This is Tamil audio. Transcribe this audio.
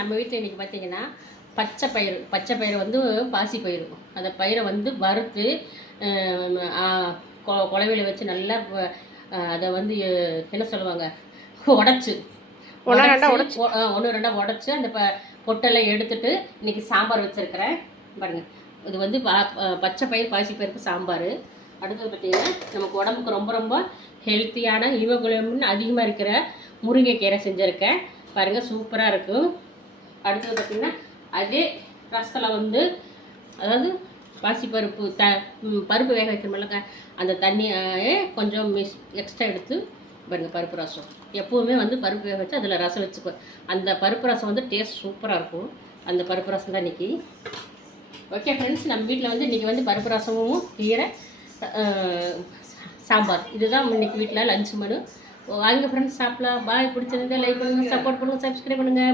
நம்ம வீட்டில் இன்றைக்கி பார்த்திங்கன்னா பச்சை பயிறு வந்து பாசி பயிறு, அந்த பயிரை வந்து வறுத்து குழவையில் வச்சு நல்லா அதை வந்து என்ன சொல்லுவாங்க, உடச்சி ஒன்று ரெண்டாக உடச்சி அந்த பொட்டெல்லாம் எடுத்துட்டு இன்றைக்கி சாம்பார் வச்சுருக்கிறேன் பாருங்கள். இது வந்து பச்சை பயிர் பாசி பயிருக்கு சாம்பார். அடுத்தது பார்த்திங்கன்னா நமக்கு உடம்புக்கு ரொம்ப ரொம்ப ஹெல்த்தியான ஹீமோகுளோபின் அதிகமாக இருக்கிற முருங்கைக்கீரை செஞ்சுருக்கேன் பாருங்கள், சூப்பராக இருக்கும். அடுத்தது பார்த்திங்கன்னா அதே ரசத்தில் வந்து அதாவது பாசிப்பருப்பு பருப்பு வேக வைக்கிறோம்லங்க, அந்த தண்ணியை கொஞ்சம் எக்ஸ்ட்ரா எடுத்து பாருங்கள். பருப்பு ரசம் எப்போவுமே வந்து பருப்பு வேக வச்சு அதில் ரசம் வச்சுக்குவேன். அந்த பருப்பு ரசம் வந்து டேஸ்ட் சூப்பராக இருக்கும். அந்த பருப்பு ரசம் தான் இன்றைக்கி. ஓகே ஃப்ரெண்ட்ஸ், நம்ம வீட்டில் வந்து இன்றைக்கி வந்து பருப்பு ரசமும் கீரை சாம்பார், இதுதான் இன்றைக்கி வீட்டில் லஞ்ச் மெனு. வாங்க ஃப்ரெண்ட்ஸ், சாப்பிடலாம். பாய். பிடிச்சிருந்தா லைக் பண்ணுங்கள், சப்போர்ட் பண்ணுங்கள், சப்ஸ்கிரைப் பண்ணுங்கள்.